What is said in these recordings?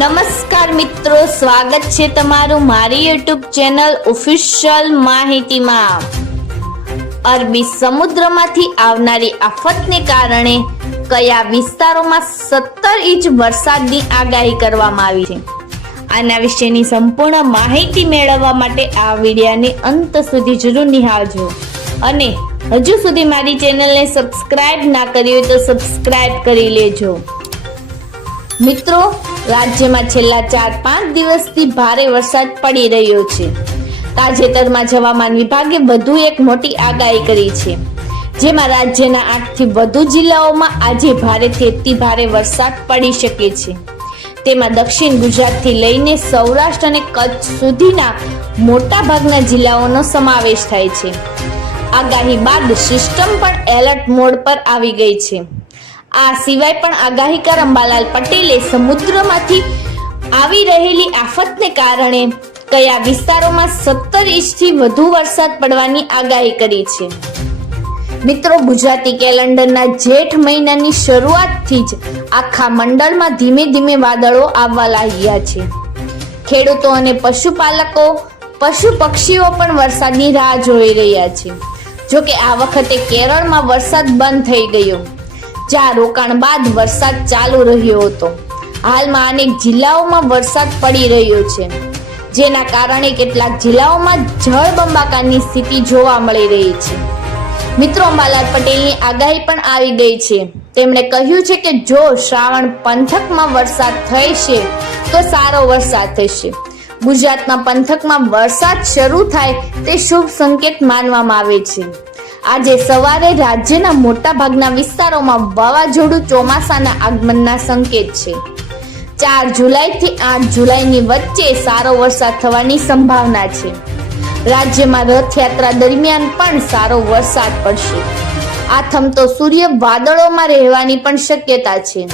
નમસ્કાર મિત્રો, સ્વાગત છે તમારું મારી યુટ્યુબ ચેનલ ઓફિશિયલ માહિતીમાં. અરબી સમુદ્રમાંથી આવનારી આફતને કારણે કયા વિસ્તારોમાં સત્તર ઇંચ વરસાદની આગાહી કરવામાં આવી છે? આના વિશેની સંપૂર્ણ માહિતી મેળવવા માટે આ વિડિયાને અંત સુધી જરૂર નિહાળજો. અને હજુ સુધી મારી ચેનલને સબસ્ક્રાઇબ ના કરી હોય તો સબસ્ક્રાઇબ કરી લેજો. મિત્રો રાજ્યમાં છેલ્લા ચાર પાંચ દિવસથી ભારે વરસાદ પડી રહ્યો છે. તાજેતરમાં જ હવામાન વિભાગે વધુ એક મોટી આગાહી કરી છે. જેમાં રાજ્યના આઠથી વધુ જિલ્લાઓમાં આજે ભારેથી અતિ ભારે વરસાદ પડી શકે છે. તેમાં દક્ષિણ ગુજરાતથી લઈને સૌરાષ્ટ્ર અને કચ્છ સુધીના મોટા ભાગના જિલ્લાઓનો સમાવેશ થાય છે. આગાહી બાદ સિસ્ટમ પણ એલર્ટ મોડ પર આવી ગઈ છે. આ સિવાય પણ આગાહીકાર અંબાલાલ પટેલે સમુદ્રમાંથી આવી રહેલી આફતને કારણે કયા વિસ્તારોમાં સત્તર ઇંચથી વધુ વરસાદ પડવાની આગાહી કરી છે. મિત્રો, ગુજરાતી કેલેન્ડરના જેઠ મહિનાની શરૂઆતથી જ આખા મંડળમાં ધીમે ધીમે વાદળો આવવા લાગ્યા છે. ખેડૂતો અને પશુપાલકો પશુ પક્ષીઓ પણ વરસાદની રાહ જોઈ રહ્યા છે. જો કે આ વખતે કેરળમાં વરસાદ બંધ થઈ ગયો. જ્યાં રોકાણ બાદ વરસાદ ચાલુ રહ્યો હતો. હાલમાં અનેક જિલ્લાઓમાં વરસાદ પડી રહ્યો છે. જેના કારણે કેટલાક જિલ્લાઓમાં જળબંબાકારની સ્થિતિ જોવા મળી રહી છે. મિત્રો અંબાલાલ પટેલની આગાહી પણ આવી ગઈ છે. તેમણે કહ્યું છે કે જો શ્રાવણ પંથકમાં વરસાદ થશે, તો સારો વરસાદ થશે. ગુજરાતના પંથકમાં વરસાદ શરૂ થાય તે શુભ સંકેત માનવામાં આવે છે. આજે સવારે રાજ્યના મોટાભાગના વિસ્તારોમાં વાવાઝોડું ચોમાસાના આગમનના સંકેત છે. ચાર જુલાઈથી આઠ જુલાઈની વચ્ચે સારો વરસાદ થવાની સંભાવના છે. રાજ્યમાં રથયાત્રા દરમિયાન પણ સારો વરસાદ પડશે. આ થમતો સૂર્ય વાદળોમાં રહેવાની પણ શક્યતા છે.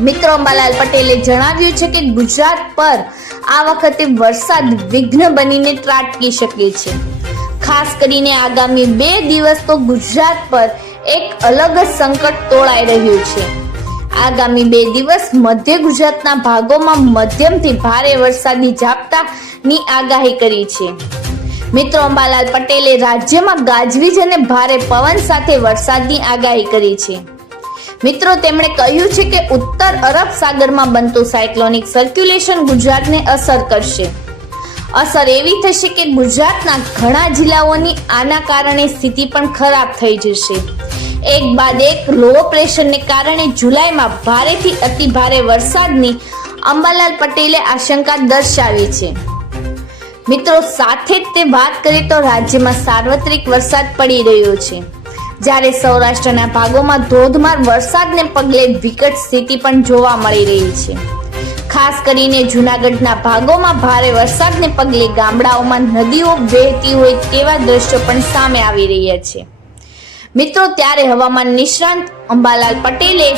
મિત્રો, અંબાલાલ પટેલે જણાવ્યું છે કે ગુજરાત પર આ વખતે વરસાદ વિઘ્ન બનીને ત્રાટકી શકે છે. ખાસ કરીને આગામી બે દિવસ તો ગુજરાત પર એક અલગ જ સંકટ તોળાઈ રહ્યું છે. આગામી બે દિવસ મધ્ય ગુજરાતના ભાગોમાં મધ્યમથી ભારે વરસાદની ઝાપટાની આગાહી કરી છે. મિત્રો, અંબાલાલ પટેલે રાજ્યમાં ગાજવીજ અને ભારે પવન સાથે વરસાદની આગાહી કરી છે. મિત્રો, તેમણે કહ્યું છે કે ઉત્તર અરબ સાગરમાં બનતું સાયક્લોનિક સર્ક્યુલેશન ગુજરાતને અસર કરશે. અસર એવી થશે કે ગુજરાતના ઘણા જિલ્લાઓની આના કારણે સ્થિતિ પણ ખરાબ થઈ જશે. એક બાદ એક લો પ્રેશરને કારણે જુલાઈમાં ભારેથી અતિ ભારે વરસાદની અંબાલાલ પટેલે આશંકા દર્શાવી છે. મિત્રો, સાથે જ તે વાત કરીએ તો રાજ્યમાં સાર્વત્રિક વરસાદ પડી રહ્યો છે. જ્યારે સૌરાષ્ટ્રના ભાગોમાં ધોધમાર વરસાદને પગલે વિકટ સ્થિતિ પણ જોવા મળી રહી છે. ખાસ કરીને જૂનાગઢના ભાગોમાં ભારે વરસાદને પગલે ગામડાઓમાં નદીઓ વહેતી હોય તેવા દ્રશ્યો પણ સામે આવી રહ્યા છે. મિત્રો, ત્યારે હવામાન નિષ્ણાંત અંબાલાલ પટેલે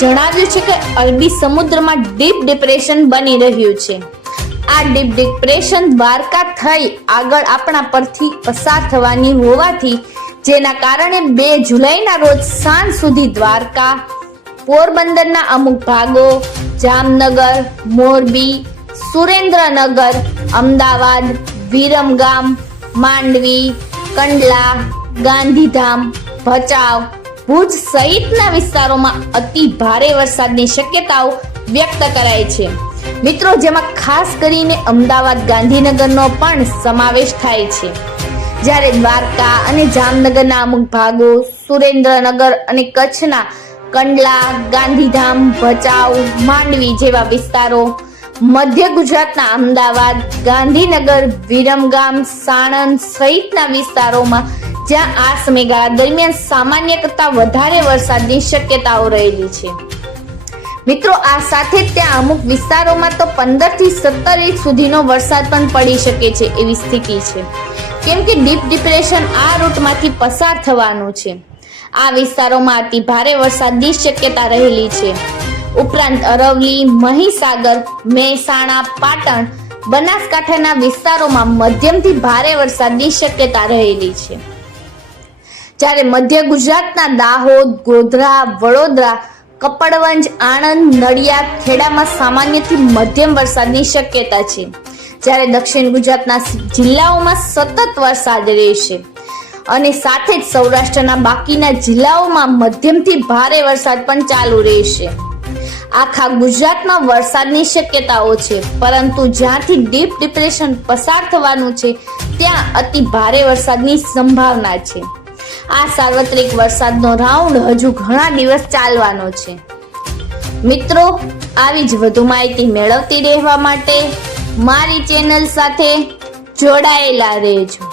જણાવ્યું છે કે અરબી સમુદ્રમાં ડીપ ડિપ્રેશન બની રહ્યું છે. આ ડીપ ડિપ્રેશન દ્વારકા થઈ આગળ આપણા પરથી પસાર થવાની હોવાથી જેના કારણે બે જુલાઈના રોજ સાંજ સુધી દ્વારકા પોરબંદરના અમુક ભાગો, જામનગર, મોરબી, સુરેન્દ્રનગર, અમદાવાદ, વિરમગામ, માંડવી, કંડલા, ગાંધીધામ, ભચાઉ, ભુજ સહિતના વિસ્તારોમાં અતિ ભારે વરસાદની શક્યતાઓ વ્યક્ત કરાઈ છે. મિત્રો, જેમાં ખાસ કરીને અમદાવાદ ગાંધીનગરનો પણ સમાવેશ થાય છે. જ્યારે દ્વારકા અને જામનગરના અમુક ભાગો, સુરેન્દ્રનગર અને કચ્છના કંડલા, ગાંધીધામ, ભચાઉ, માંડવી જેવા વિસ્તારો, મધ્ય ગુજરાતના અમદાવાદ, ગાંધીનગર, વિરમગામ, સાણંદ સહિતના વિસ્તારોમાં જ્યાં આ સમયગાળા દરમિયાન સામાન્ય કરતાં વધારે વરસાદની શક્યતાઓ રહેલી છે. મિત્રો, આ સાથે ત્યાં અમુક વિસ્તારોમાં તો પંદરથી સત્તર ઇંચ સુધીનો વરસાદ પણ પડી શકે છે એવી સ્થિતિ છે. કેમ કે ડીપ ડિપ્રેશન આ રૂટમાંથી પસાર થવાનું છે. આ વિસ્તારોમાં અતિ ભારે વરસાદની શક્યતા રહેલી છે. ઉપરાંત અરવલી મહીસાગર, મહેસાણા, પાટણ, બનાસકાંઠાના વિસ્તારોમાં મધ્યમથી ભારે વરસાદની શક્યતા રહેલી છે. જ્યારે મધ્ય ગુજરાતના દાહોદ, ગોધરા, વડોદરા, કપડવંજ, આણંદ, નડિયાદ, ખેડામાં સામાન્યથી મધ્યમ વરસાદની શક્યતા છે. જ્યારે દક્ષિણ ગુજરાતના જિલ્લાઓમાં સતત વરસાદ રહેશે. અને સાથે જ સૌરાષ્ટ્રના બાકીના જિલ્લાઓમાં મધ્યમથી ભારે વરસાદ પણ ચાલુ રહેશે. આખા ગુજરાતમાં વરસાદની શક્યતાઓ છે, પરંતુ જ્યાંથી ડીપ ડિપ્રેશન પસાર થવાનું છે, ત્યાં અતિ ભારે વરસાદની સંભાવના છે. આ સાર્વત્રિક વરસાદનો રાઉન્ડ હજુ ઘણા દિવસ ચાલવાનો છે. મિત્રો, આવી જ વધુ માહિતી મેળવતી રહેવા માટે મારી ચેનલ સાથે જોડાયેલા રહેજો.